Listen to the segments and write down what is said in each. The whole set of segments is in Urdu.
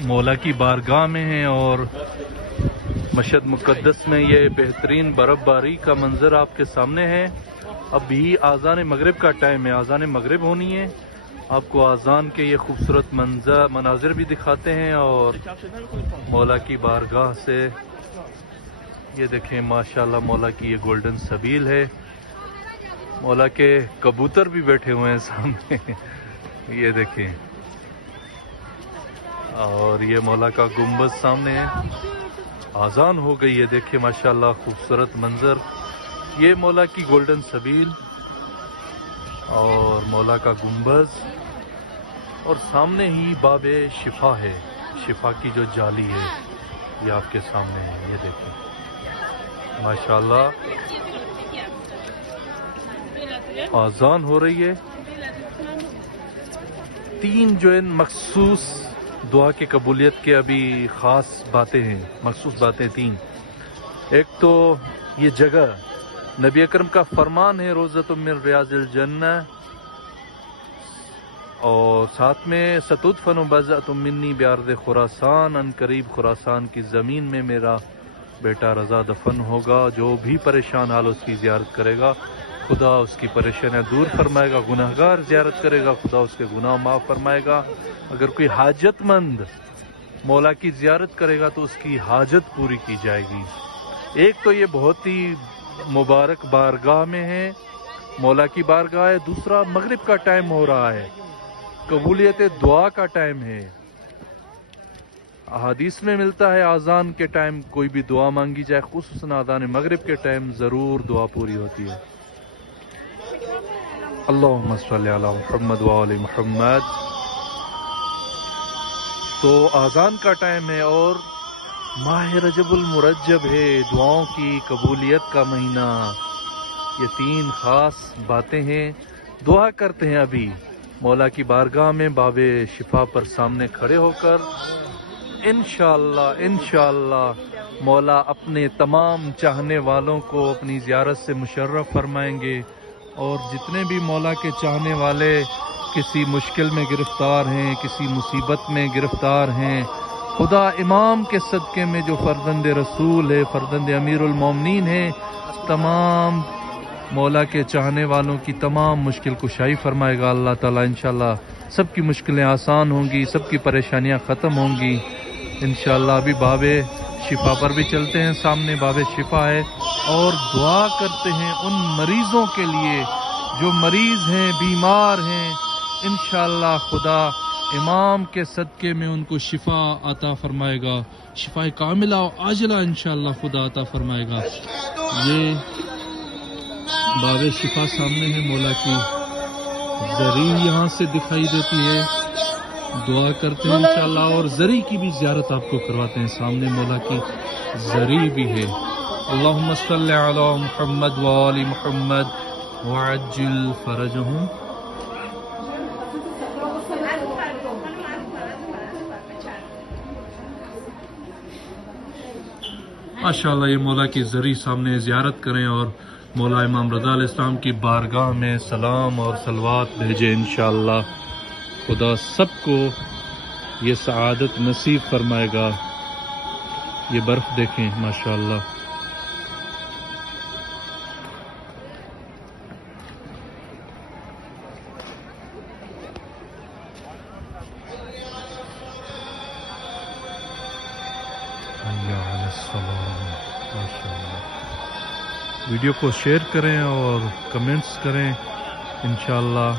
مولا کی بارگاہ میں ہیں اور مشہد مقدس میں یہ بہترین برف باری کا منظر آپ کے سامنے ہے۔ ابھی آذان مغرب کا ٹائم ہے، آذان مغرب ہونی ہے۔ آپ کو آذان کے یہ خوبصورت مناظر بھی دکھاتے ہیں اور مولا کی بارگاہ سے یہ دیکھیں ماشاءاللہ مولا کی یہ گولڈن سبیل ہے۔ مولا کے کبوتر بھی بیٹھے ہوئے ہیں سامنے یہ دیکھیں، اور یہ مولا کا گنبد سامنے ہے۔ آذان ہو گئی ہے، دیکھیں ماشاءاللہ خوبصورت منظر۔ یہ مولا کی گولڈن سبیل اور مولا کا گنبد، اور سامنے ہی باب شفا ہے، شفا کی جو جالی ہے یہ آپ کے سامنے ہے۔ یہ دیکھیں ماشاءاللہ آذان ہو رہی ہے۔ تین جو ہے مخصوص دعا کی قبولیت کے ابھی خاص باتیں ہیں، مخصوص باتیں تین۔ ایک تو یہ جگہ نبی اکرم کا فرمان ہے روضۃ من ریاض الجنہ، اور ساتھ میں ستدفن بضعۃ منی بارض خراسان، ان قریب خراسان کی زمین میں میرا بیٹا رضا دفن ہوگا۔ جو بھی پریشان حال اس کی زیارت کرے گا خدا اس کی پریشانیاں دور فرمائے گا، گناہگار زیارت کرے گا خدا اس کے گناہ معاف فرمائے گا۔ اگر کوئی حاجت مند مولا کی زیارت کرے گا تو اس کی حاجت پوری کی جائے گی۔ ایک تو یہ بہت ہی مبارک بارگاہ میں ہے، مولا کی بارگاہ ہے۔ دوسرا مغرب کا ٹائم ہو رہا ہے، قبولیت دعا کا ٹائم ہے۔ احادیث میں ملتا ہے آذان کے ٹائم کوئی بھی دعا مانگی جائے، خصوصاً آذان مغرب کے ٹائم ضرور دعا پوری ہوتی ہے۔ اللہم صلی علی محمد وآل محمد۔ تو آذان کا ٹائم ہے اور ماہ رجب المرجب ہے، دعاؤں کی قبولیت کا مہینہ۔ یہ تین خاص باتیں ہیں۔ دعا کرتے ہیں ابھی مولا کی بارگاہ میں باب شفا پر سامنے کھڑے ہو کر۔ انشاءاللہ مولا اپنے تمام چاہنے والوں کو اپنی زیارت سے مشرف فرمائیں گے، اور جتنے بھی مولا کے چاہنے والے کسی مشکل میں گرفتار ہیں، کسی مصیبت میں گرفتار ہیں، خدا امام کے صدقے میں جو فرزند رسول ہے، فرزند امیر المومنین ہے، تمام مولا کے چاہنے والوں کی تمام مشکل کشائی فرمائے گا اللہ تعالیٰ۔ انشاءاللہ سب کی مشکلیں آسان ہوں گی، سب کی پریشانیاں ختم ہوں گی انشاءاللہ۔ ابھی باب شفا پر بھی چلتے ہیں، سامنے باب شفا ہے، اور دعا کرتے ہیں ان مریضوں کے لیے جو مریض ہیں، بیمار ہیں۔ انشاءاللہ خدا امام کے صدقے میں ان کو شفا عطا فرمائے گا، شفا کاملہ و عاجلہ انشاءاللہ خدا عطا فرمائے گا۔ یہ باب شفا سامنے ہے، مولا کی زری یہاں سے دکھائی دیتی ہے۔ دعا کرتے ہیں انشاءاللہ، اور زری کی بھی زیارت آپ کو کرواتے ہیں، سامنے مولا کی زری بھی ہے۔ اللہم صلی علی محمد وآل محمد وعجل فرجہم۔ ماشاءاللہ یہ مولا کی زری سامنے زیارت کریں اور مولا امام رضا علیہ السلام کی بارگاہ میں سلام اور صلوات بھیجیں انشاءاللہ۔ خدا سب کو یہ سعادت نصیب فرمائے گا۔ یہ برف دیکھیں ماشاءاللہ۔ ویڈیو کو شیئر کریں اور کمنٹس کریں انشاءاللہ۔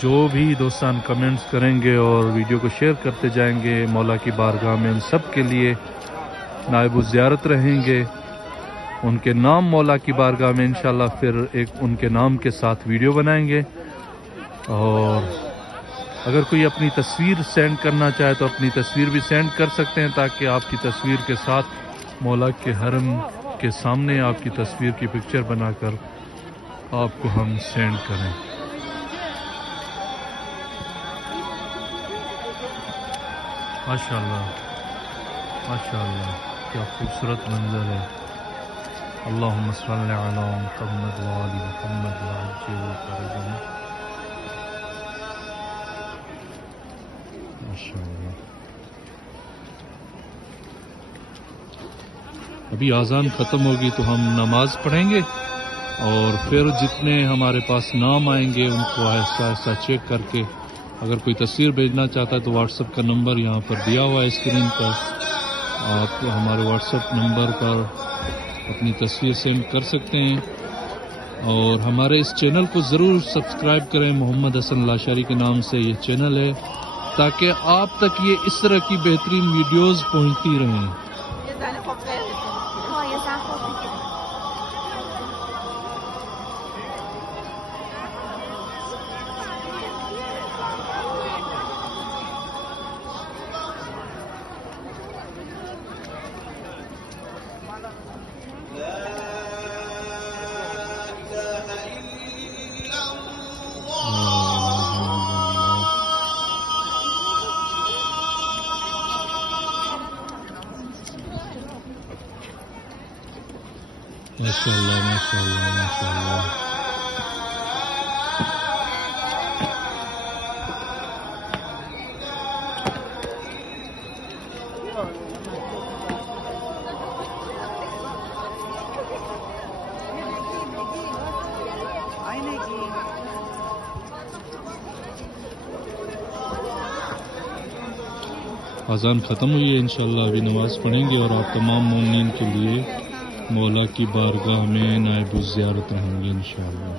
جو بھی دوستان کمنٹس کریں گے اور ویڈیو کو شیئر کرتے جائیں گے مولا کی بارگاہ میں، ان سب کے لیے نائب الزیارت رہیں گے، ان کے نام مولا کی بارگاہ میں انشاءاللہ۔ پھر ایک ان کے نام کے ساتھ ویڈیو بنائیں گے، اور اگر کوئی اپنی تصویر سینڈ کرنا چاہے تو اپنی تصویر بھی سینڈ کر سکتے ہیں، تاکہ آپ کی تصویر کے ساتھ مولا کے حرم کے سامنے آپ کی تصویر کی پکچر بنا کر آپ کو ہم سینڈ کریں۔ ماشاءاللہ ماشاءاللہ کیا خوبصورت منظر ہے۔ اللہم صلی علی محمد وآل محمد وعجل فرجہم۔ ماشاءاللہ۔ ابھی اذان ختم ہوگی تو ہم نماز پڑھیں گے، اور پھر جتنے ہمارے پاس نام آئیں گے ان کو آہستہ آہستہ چیک کر کے، اگر کوئی تصویر بھیجنا چاہتا ہے تو واٹس ایپ کا نمبر یہاں پر دیا ہوا ہے اسکرین پر، آپ ہمارے واٹس ایپ نمبر پر اپنی تصویر سینڈ کر سکتے ہیں، اور ہمارے اس چینل کو ضرور سبسکرائب کریں، محمد حسن لاشاری کے نام سے یہ چینل ہے، تاکہ آپ تک یہ اس طرح کی بہترین ویڈیوز پہنچتی رہیں۔ ماشاء اللہ ماشاء اللہ ماشاء اللہ۔ اذان ختم ہوئی ہے، انشاءاللہ ابھی نماز پڑھیں گے، اور آپ تمام مومنین کے لیے مولا کی بارگاہ میں نائب الزیارت رہیں گے انشاءاللہ۔